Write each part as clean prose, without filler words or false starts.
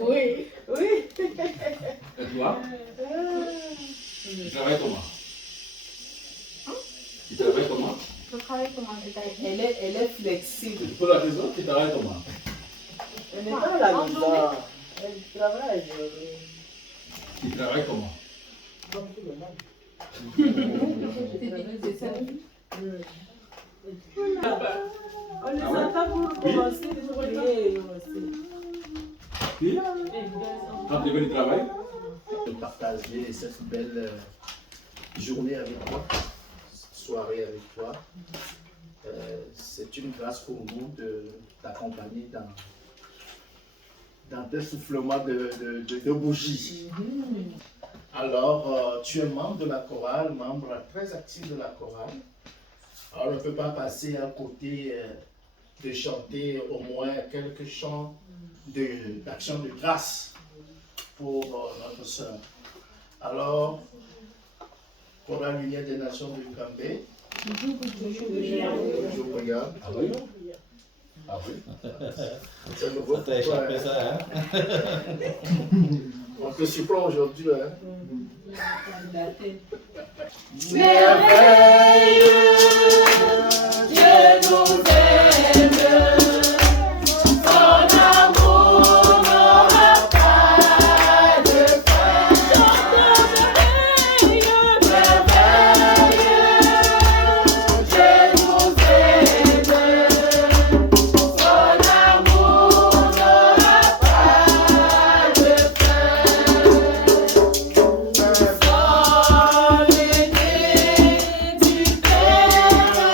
Oui, oui. Et toi? Tu travailles comment? Tu travailles comment? Je travaille comment? Elle est flexible. Pour la maison, tu travailles comment? Elle n'est pas à la maison. Elle travaille. Tu travailles comment? Comme tout le monde. On les entend pour commencer de prier aussi. Oui? Quand tu veux du travail? De partager cette belle journée avec toi, soirée avec toi. C'est une grâce pour nous de t'accompagner dans tes soufflements de bougies. Alors, tu es membre de la chorale, membre très actif de la chorale. Alors, on ne peut pas passer à côté de chanter au moins quelques chants d'action de grâce pour notre sœur. Alors, chorale Lumière des Nations de Gambé. Je vous regarde. Ah oui? Ah oui. C'est nouveau. Ça t'a échappé ça, hein? On te surprend aujourd'hui, hein? Merveilleux, Dieu nous aime. Son amour n'aura pas de fin. Merveilleux, Dieu nous aime. Son amour n'aura pas de fin. Sans l'aider du Père.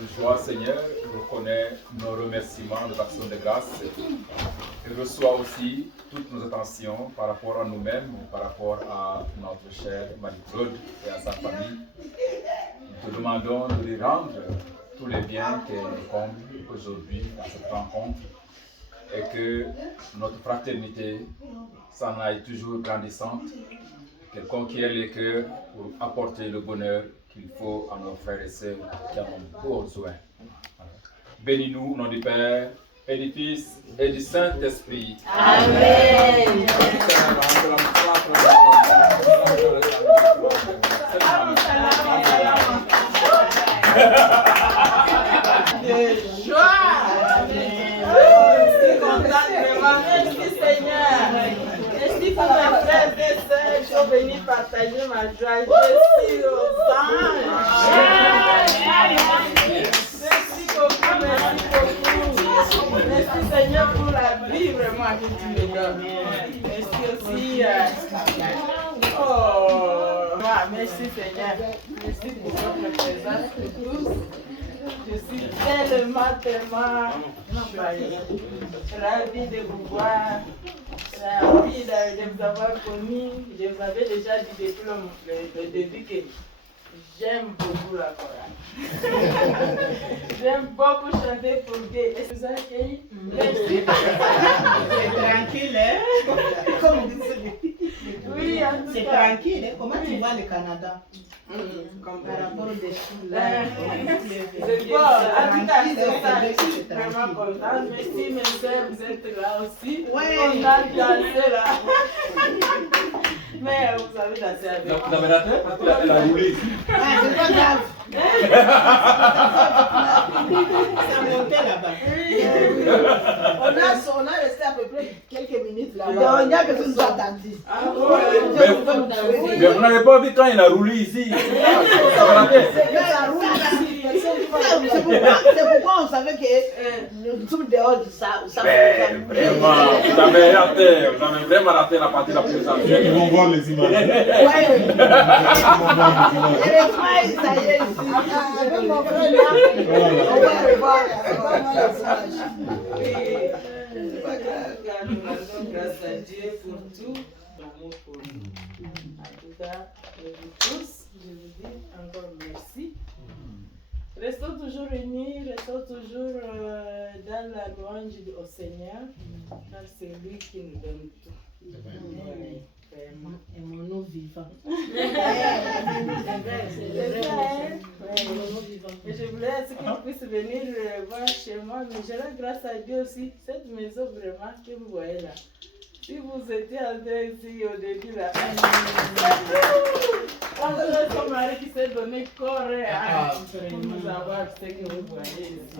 notre joie, Seigneur, reconnais nos remerciements, nos actions de grâce et reçois aussi toutes nos attentions par rapport à nous-mêmes, par rapport à notre chère Marie-Claude et à sa famille. Nous te demandons de lui rendre tous les biens qu'elle comble aujourd'hui dans cette rencontre et que notre fraternité s'en aille toujours grandissante, qu'elle conquiert les cœurs pour apporter le bonheur qu'il faut à nos frères et sœurs qui en ont besoin. Bénis-nous au nom du Père et du Fils et du Saint-Esprit. Amen. De joie. Je suis contente vraiment. Merci Seigneur. Merci pour mes frères et sœurs qui sont venus partager ma joie. Je suis aux anges. Merci beaucoup, merci beaucoup. Merci Seigneur pour la vie vraiment que tu me donnes. Merci aussi. Merci Seigneur. Merci pour votre présence pour tous. Je suis tellement joyeuse. Ravie de vous voir. Ravie de vous avoir connu. Je vous avais déjà dit depuis le début que j'aime beaucoup la chorale. J'aime beaucoup chanter pour Dieu. Est-ce que vous avez accueilli? Merci. C'est tranquille, hein? Comme on dit, Oui, en tout c'est cas. tranquille. Hein? Comment tu vois le Canada? Par rapport aux défis là. C'est bon, en tout cas, c'est ça. Je suis vraiment contente. Merci, mes soeurs, vous êtes là aussi. Ouais. On a dansé là. Mais vous avez dansé avec moi. Vous avez raté parce qu'elle a roulé ici. Ah, c'est pas grave. Ça montait là-bas. On a resté à peu près quelques minutes là-bas. On a que tu nous as attendu. Ah ouais. Mais vous n'avez pas vu quand il a roulé ici. Vous avez raté. C'est pourquoi on savait que nous sommes dehors de ça. Mais vraiment, vous avez raté. Vous avez vraiment raté la partie la plus essentielle. Ils vont voir les images. Ouais. Ils vont voir les images. Et les frères, ça y est, ici. Avec mon frère là, on va revoir. On va voir les images. C'est pas grave. Nous rendons grâce à Dieu pour tout. L'amour pour nous. En tout cas, vous tous, je vous dis encore merci. Restons toujours unis, restons toujours dans la louange au Seigneur, car c'est lui qui nous donne tout. Oui, vraiment. Aimons-nous vivants. C'est ça, hein? Et je voulais qu'ils puissent venir voir chez moi, mais je rends grâce à Dieu aussi, cette maison vraiment que vous voyez là. Si vous étiez entré ici au début là, son mari qui s'est donné corps et âme pour nous avoir ce que vous voyez ici.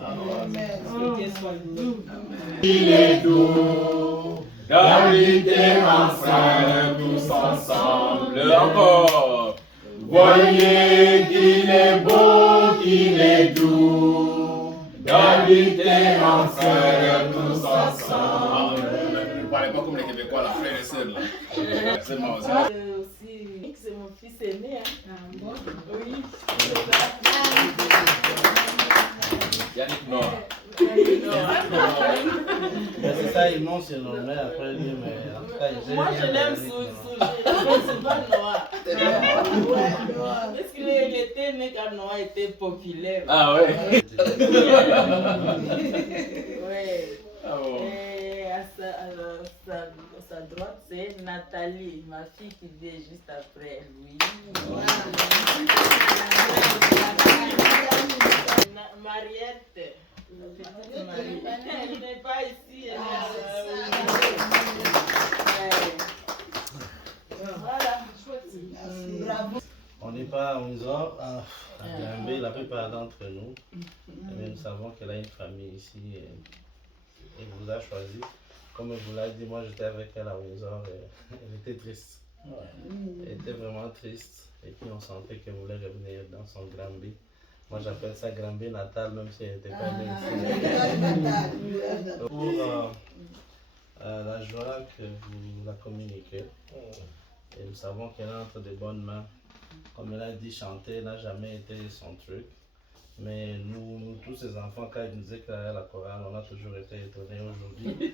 Il est doux d'habiter ensemble, tous ensemble. Encore. Voyez qu'il est beau, qu'il est doux d'habiter ensemble, tous ensemble. Ne parlez pas comme les Québécois, la frère et sœur là. C'est moi aussi. Aussi, c'est mon fils aîné. Hein. Oui, c'est ça. Yannick Nord. C'est ça, il monte sur nos mains après lui, mais en tout cas, il Moi, je l'aime sous mais c'est pas Noah. Parce qu'il était né quand Noah était populaire. Ah ouais. Ouais. Ah bon. Et à sa droite, c'est Nathalie, ma fille qui vient juste après. Oui. Mariette. Marie. Elle n'est pas ici. Voilà. On n'est pas en maison, à Gambé, la plupart d'entre nous. Mais nous savons qu'elle a une famille ici et vous a choisi. Comme elle vous l'a dit, moi j'étais avec elle à Windsor et elle était triste. Elle était vraiment triste. Et puis on sentait qu'elle voulait revenir dans son Gambé. Moi j'appelle ça Gambé natal, même si elle n'était pas née ici. Pour la joie que vous la communiquez. Et nous savons qu'elle est entre de bonnes mains. Comme elle a dit, chanter n'a jamais été son truc. Mais nous ses enfants, quand ils nous disaient qu'elle allait à la chorale, on a toujours été étonnés aujourd'hui.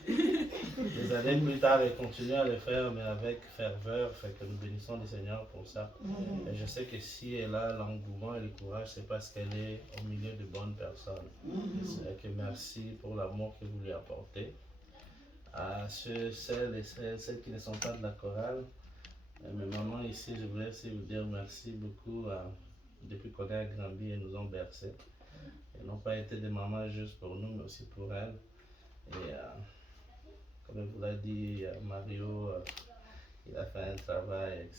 Des années plus tard, elle continue à le faire, mais avec ferveur, fait que nous bénissons le Seigneur pour ça. Et je sais que si elle a l'engouement et le courage, c'est parce qu'elle est au milieu de bonnes personnes. C'est que merci pour l'amour que vous lui apportez. À celles qui ne sont pas de la chorale, mes mamans ici, je voulais aussi vous dire merci beaucoup depuis qu'on est à Granby et nous ont bercés. Elles n'ont pas été des mamans juste pour nous, mais aussi pour elles. Et comme elle vous l'a dit, Mario, il a fait un travail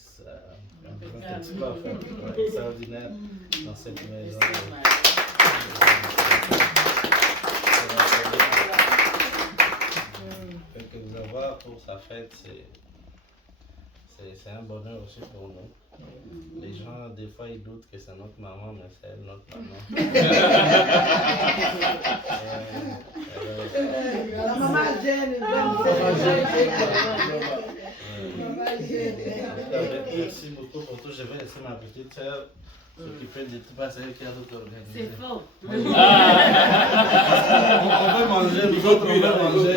extraordinaire dans cette maison. Que vous avoir pour sa fête, c'est un bonheur aussi pour nous. Les gens, des fois, ils doutent que c'est notre maman, mais c'est elle, notre maman. La maman gêne, merci beaucoup pour tout. Je vais laisser ma petite soeur s'occuper de tout, parce qu'elle qui a tout organisé. C'est faux. On peut manger, nous autres, on peut manger.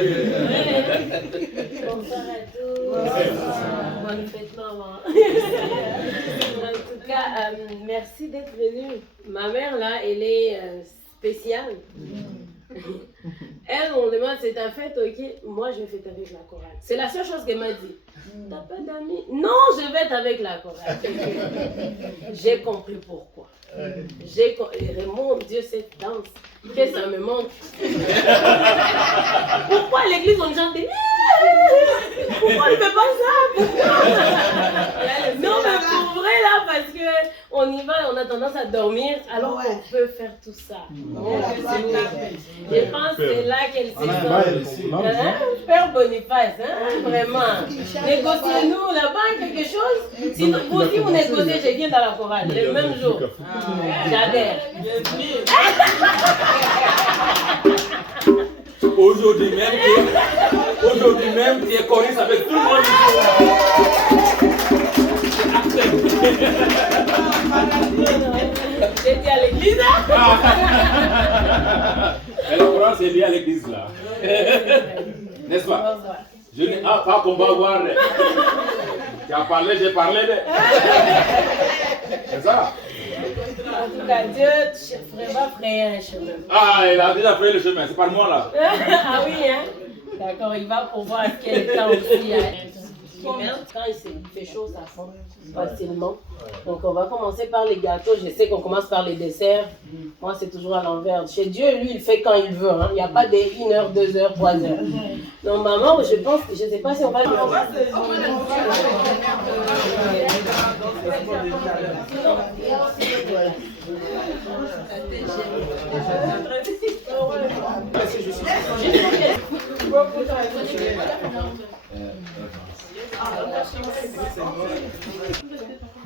Bonsoir à tous. Bonne fête, maman. En tout cas, merci d'être venue. Ma mère, là, elle est spéciale. Elle, on demande, c'est ta fête, ok? Moi, je vais fêter avec la chorale. C'est la seule chose qu'elle m'a dit. T'as pas d'amis? Non, je vais être avec la chorale. J'ai compris pourquoi. Mon Dieu, cette danse, que ça me manque. Pourquoi à l'église on chante? Pourquoi on ne fait pas ça? Pourquoi? Non, mais pour vrai là, parce que on y va, on a tendance à dormir, alors qu'on peut faire tout ça. Je pense que c'est là qu'elle s'est Père Boniface, hein, vraiment. Négociez-nous là-bas quelque chose. Sinon, vous aussi vous négociez, je viens dans la chorale le même jour. J'adhère. Aujourd'hui même, tu es choriste avec tout le monde. J'ai dit à l'église. Et la chorale, c'est lié à l'église là. N'est-ce pas? Je n'ai pas qu'on va voir. Tu as parlé, j'ai parlé. C'est ça? En tout cas, Dieu va frayer un chemin. Ah, il a déjà fait le chemin, c'est pas moi là. Ah oui, hein? D'accord, il va pouvoir quel temps aussi. Quand il fait chaud, ça fond facilement. Donc on va commencer par les gâteaux. Je sais qu'on commence par les desserts. Moi, c'est toujours à l'envers. Chez Dieu, lui, il fait quand il veut. Hein. Il n'y a pas de 1 heure, 2 heures, 3 heures. Donc maman, je pense que je ne sais pas si on va le faire.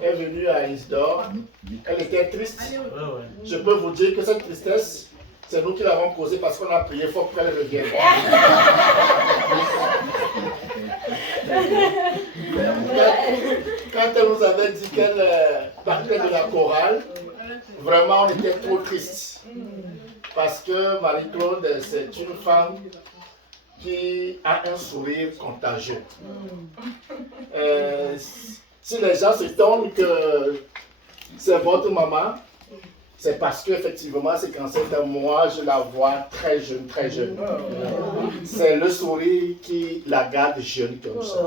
Est venue à Isdor. Elle était triste. Je peux vous dire que cette tristesse, c'est nous qui l'avons causée parce qu'on a prié fort pour qu'elle revienne. Quand elle nous avait dit qu'elle partait de la chorale, vraiment on était trop tristes. Parce que Marie-Claude, c'est une femme qui a un sourire contagieux. Si les gens s'étonnent que c'est votre maman, c'est parce qu'effectivement, c'est quand c'est moi, je la vois très jeune, très jeune. C'est le sourire qui la garde jeune comme ça.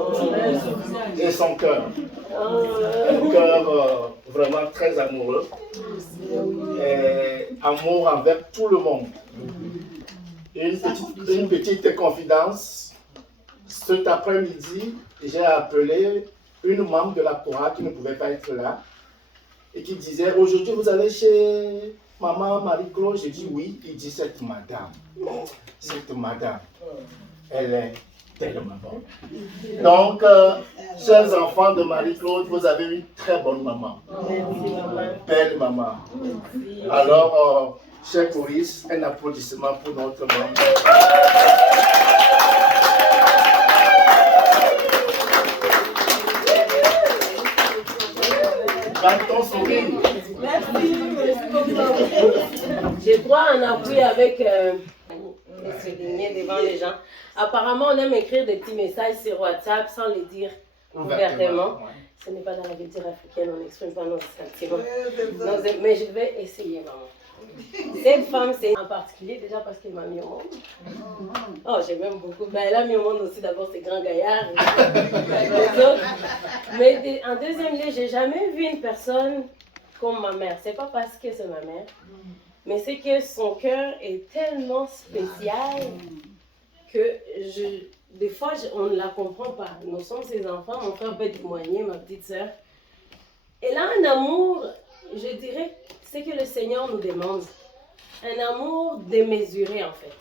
Et son cœur. Un cœur vraiment très amoureux. Et amour envers tout le monde. Une petite confidence. Cet après-midi, j'ai appelé une membre de la chorale qui ne pouvait pas être là et qui disait, aujourd'hui vous allez chez maman Marie-Claude? J'ai dit oui. Il dit, cette madame, elle est tellement bonne. Donc, chers enfants de Marie-Claude, vous avez une très bonne maman. Belle maman. Alors, chers choristes, un applaudissement pour notre maman. Garde ton sourire. Merci beaucoup. Je crois en appui avec se ligner devant les gens. Apparemment, on aime écrire des petits messages sur WhatsApp sans les dire ouvertement. Ce n'est pas dans la culture africaine, on n'exprime pas nos sentiments. Mais je vais essayer, maman. Cette femme, c'est en particulier déjà parce qu'elle m'a mis au monde. Oh, j'aime beaucoup. Ben, elle a mis au monde aussi d'abord ces grands gaillards. Mais en deuxième lieu, j'ai jamais vu une personne comme ma mère. C'est pas parce que c'est ma mère, mais c'est que son cœur est tellement spécial que des fois, on ne la comprend pas. Nous sommes ses enfants, mon frère peut témoigner, ma petite soeur. Elle a un amour, je dirais, c'est que le Seigneur nous demande. Un amour démesuré en fait.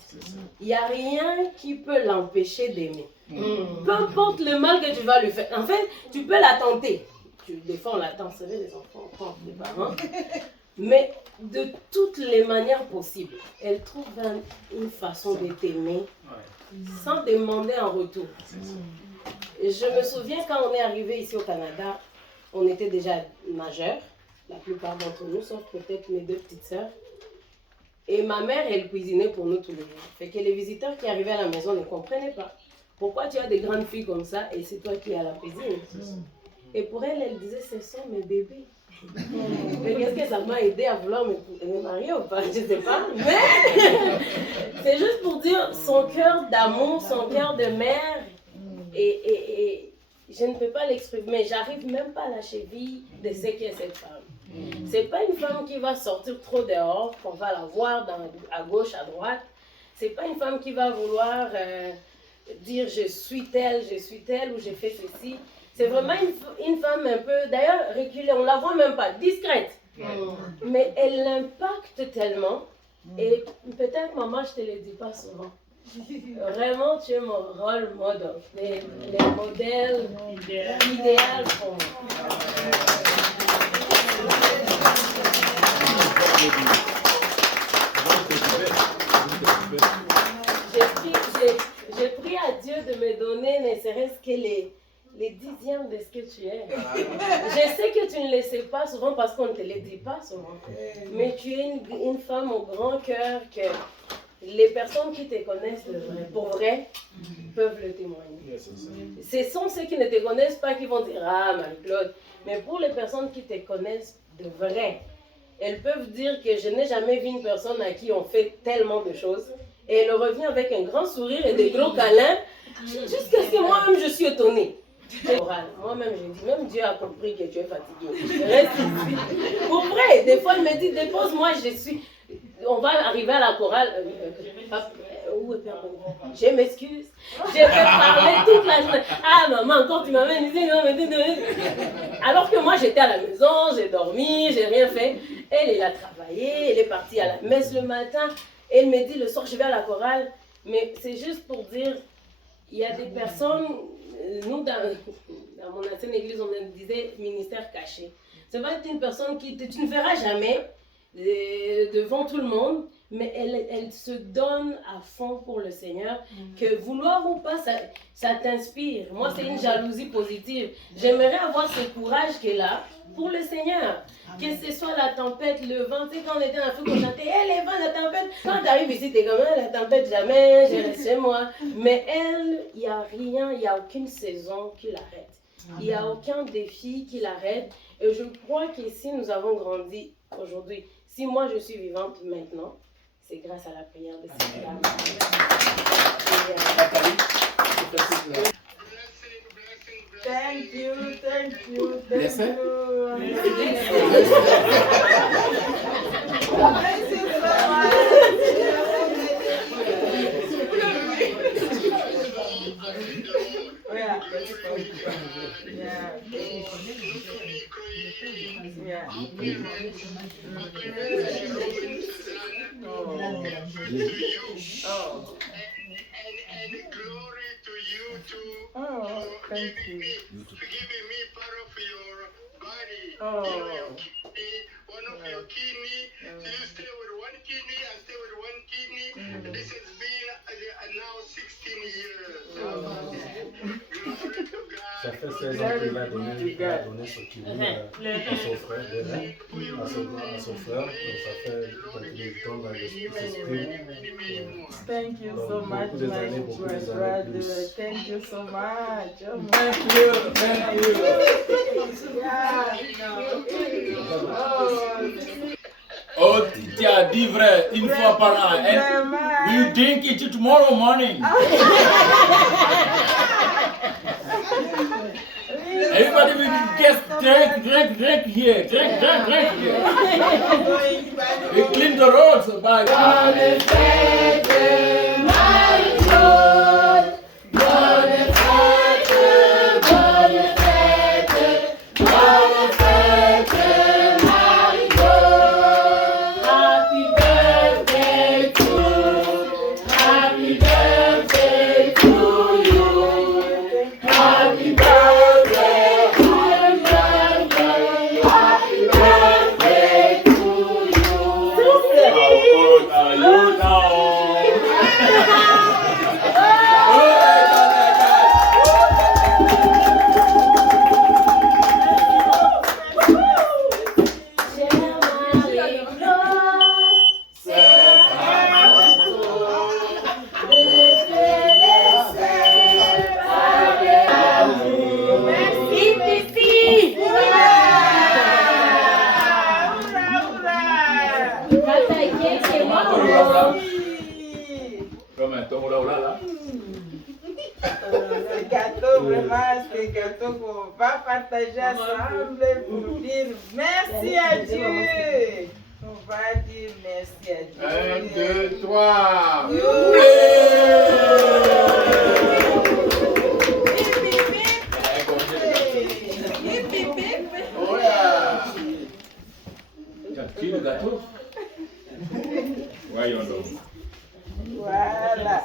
Il n'y a rien qui peut l'empêcher d'aimer. Peu importe le mal que tu vas lui faire. En fait, tu peux la tenter. Des fois, on l'attend, c'est vrai, les enfants, on tente les parents. Mais de toutes les manières possibles, elle trouve une façon de t'aimer sans demander en retour. Je me souviens quand on est arrivé ici au Canada, on était déjà majeurs, la plupart d'entre nous, sauf peut-être mes deux petites sœurs. Et ma mère, elle cuisinait pour nous tous les jours. Fait que les visiteurs qui arrivaient à la maison ne comprenaient pas. Pourquoi tu as des grandes filles comme ça et c'est toi qui es à la cuisine? Et pour elle, elle disait, ce sont mes bébés. Mais qu'est-ce que ça m'a aidé à vouloir me marier ou pas? Je ne sais pas. Mais c'est juste pour dire son cœur d'amour, son cœur de mère. Et je ne peux pas l'exprimer. Mais j'arrive même pas à la cheville de ce qu'est cette femme. C'est pas une femme qui va sortir trop dehors, qu'on va la voir à gauche, à droite. C'est pas une femme qui va vouloir dire je suis telle ou j'ai fait ceci. C'est vraiment une femme un peu, d'ailleurs reculée, on la voit même pas, discrète. Mais elle l'impacte tellement. Et peut-être maman, je te le dis pas souvent. Vraiment, tu es mon rôle modèle, les modèles idéal pour moi. J'ai pris à Dieu de me donner ne serait-ce que les dixièmes de ce que tu es. Je sais que tu ne le sais pas souvent parce qu'on ne te le dit pas souvent. Mais tu es une femme au grand cœur que les personnes qui te connaissent pour vrai peuvent le témoigner. Ce sont ceux qui ne te connaissent pas qui vont dire « Ah, Marie-Claude ». Mais pour les personnes qui te connaissent de vrai, elles peuvent dire que je n'ai jamais vu une personne à qui on fait tellement de choses. Et elle revient avec un grand sourire et des gros câlins, jusqu'à ce que moi-même je suis étonnée. Moi-même, je dis, même Dieu a compris que tu es fatiguée. Reste ici. Pour vrai, des fois, elle me dit, dépose-moi, on va arriver à la chorale. Je m'excuse. Je vais parler toute la journée. Ah, maman, encore tu m'amènes ici. Alors que moi, j'étais à la maison, j'ai dormi, j'ai rien fait. Elle a travaillé, elle est partie à la messe le matin. Elle me dit, le soir, je vais à la chorale. Mais c'est juste pour dire, il y a des personnes... Nous, dans mon ancienne église, on disait ministère caché. C'est pas une personne qui tu ne verras jamais devant tout le monde, mais elle se donne à fond pour le Seigneur. Que vouloir ou pas, ça t'inspire. Moi, c'est une jalousie positive. J'aimerais avoir ce courage qu'elle a pour le Seigneur. Que ce soit la tempête, le vent. Tu sais, quand on était en Afrique, on chantait les vents, la tempête. Quand tu arrives ici, tu es comme la tempête, jamais, je reste chez moi. Mais elle, il n'y a rien, il n'y a aucune saison qui l'arrête. Il n'y a aucun défi qui l'arrête. Et je crois qu'ici, nous avons grandi aujourd'hui. Si moi, je suis vivante maintenant, c'est grâce à la prière de cette dame. Thank you. Yes, sir. And glory to you too. Thank you. Giving me part of your body. One of your kidney. So you stay with one kidney, I stay with one kidney. This has been now 16 years. Glory to God. 16 ans qu'il a donné ce qu'il veut à son frère déjà, à son frère. Donc ça fait quelques temps dans l'esprit. Thank you so much, my brother. Thank you so much. Oh, Thank you. Thank you. Oh, Titia, dis vrai, une fois par an. We drink it tomorrow morning. Everybody will just drink here. Drink here. We clean the roads by God. Ce gâteau, vraiment, c'est un gâteau qu'on va partager ensemble pour dire merci à Dieu. On va dire merci à Dieu. 1, 2, 3. Tu as le gâteau? Voyons donc. Voilà.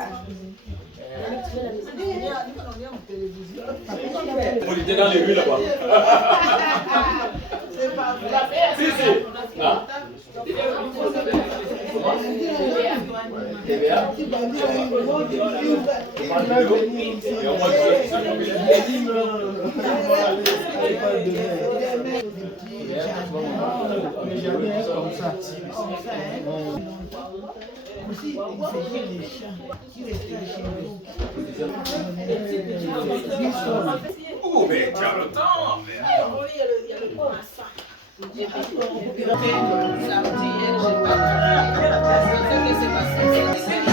On était dans les rues là-bas. Si, si. Ah. TVA. Oh, mais tu as le temps. Il y a le pont à ça. J'ai fait samedi, elle, j'ai pas ce qui s'est passé.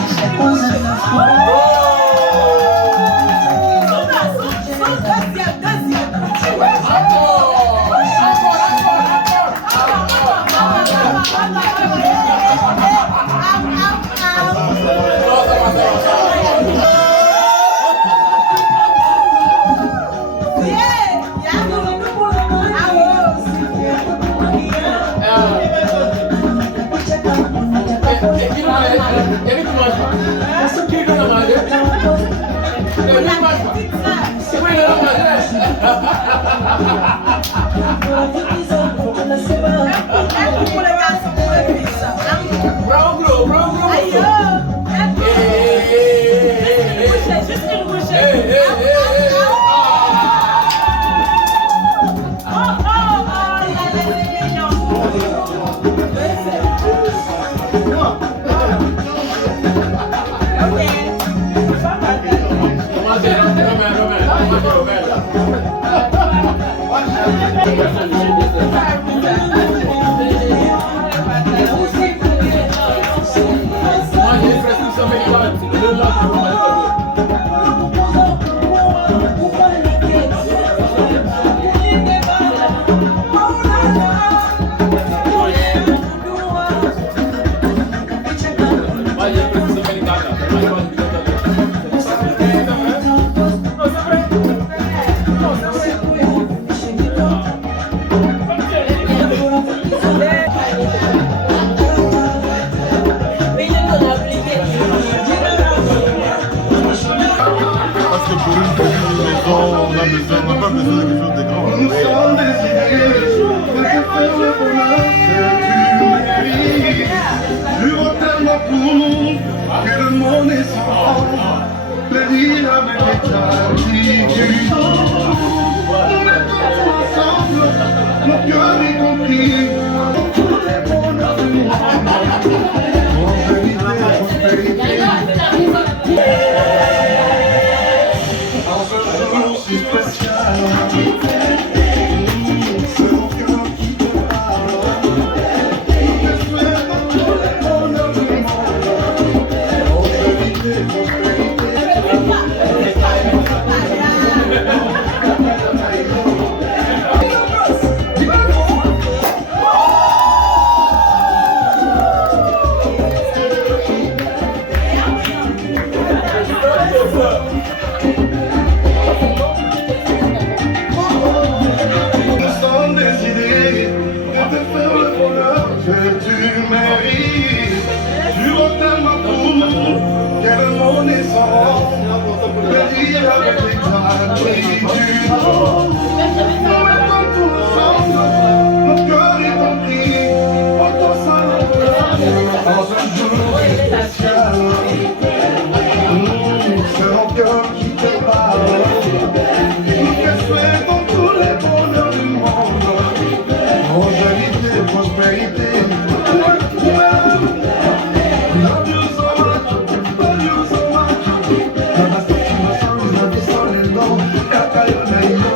ensemble, mon cœur est compris. Tous les bonheurs du monde, en ce jour si spécial, c'est mon cœur qui te parle. Je souhaite tous les bonheurs du monde, prospérité, prospérité. Nous sommes décidés de te faire le bonheur que tu mérites. Tu retins ma cour, quel mot naissant, le dire avec exactitude. Nous mettons tout ensemble, mon cœur est compris, portons ça dans un jour spécial. C'est mon cœur qui te parle. Nous te souhaitons tous les bonheurs du monde, longévité, prospérité. Love you so much, love you so much. Namaste, Namaste, Solelo, Kakayoneyo.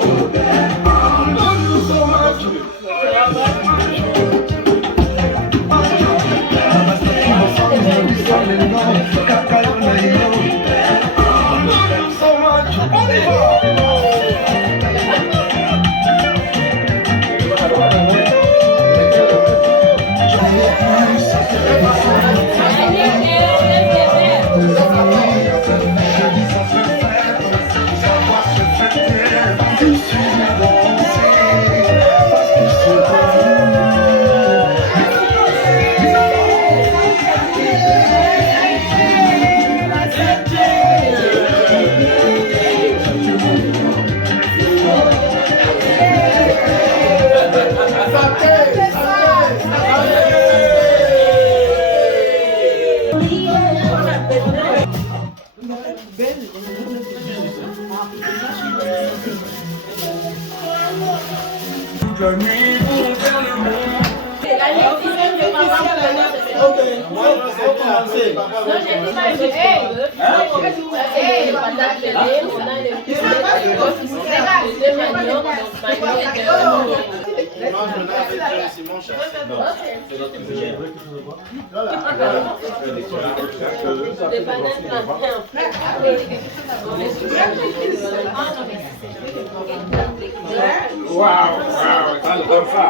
Love you so much. Namaste, Namaste, Solelo, Kakayoneyo. Love you so much. On y va. Waouh, ça le comme ça.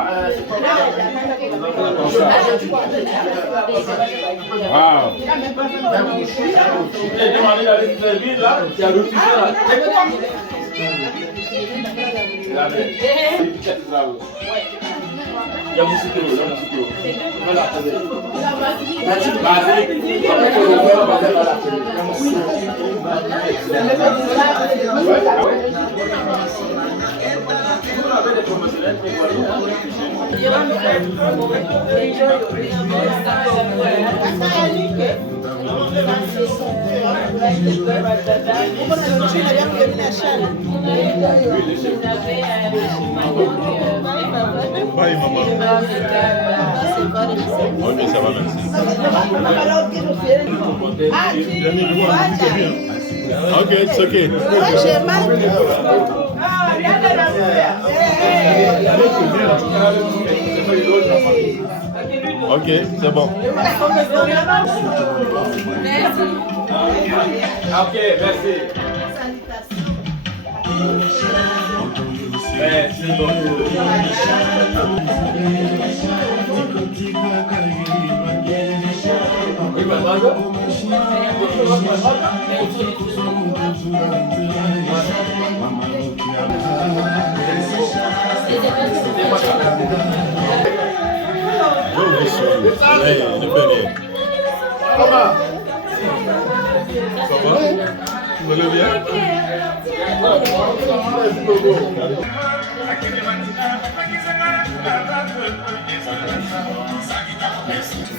Waouh. J'ai demandé d'aller se servir là, tu as refusé là. Il y a beaucoup de voilà. Bye, maman. Ok, ça va, merci. Ok, it's okay. Ok, c'est bon. Ok, merci. Merci beaucoup. Hey, le bébé. Comment? Ça va? Vous allez bien?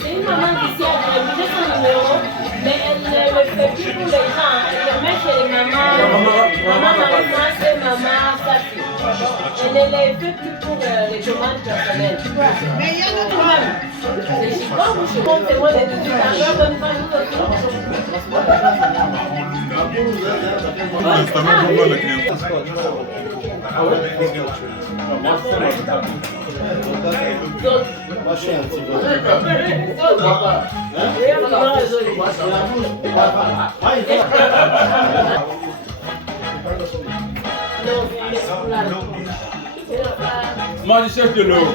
C'est une maman ici, elle a révisé son numéro, mais elle ne le fait plus pour les gens. Elle le met chez les mamans. Maman Marissa, c'est maman Safi. Elle ne l'est fait plus pour les commandes personnelles. Mais il y a notre femme. C'est chiant, vous, je compte, c'est moi les 18 ans, bonne femme, nous aussi. Está más bomba la crianza. Moi, je suis un petit peu. Mange chef de l'eau.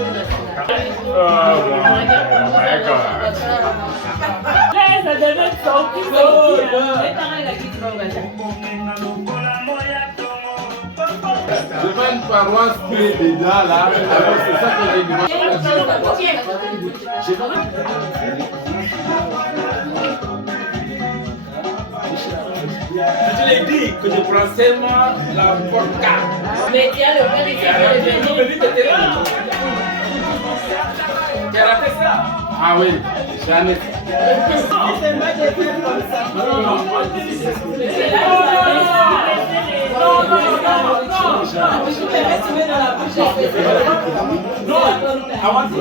Oh my God. Ça devait être son petit Je vois une paroisse qui est déjà là, alors c'est ça que j'ai demandé. Je l'ai dit que je prends seulement la vodka. Mais tiens, le père, il s'est fait Le menu était là. Tu as raté ça? Ah oui, j'en ai fait. C'est moi qui ai fait comme ça. Non, non, non. Je te laisse mettre dans la bouche. Non, I want to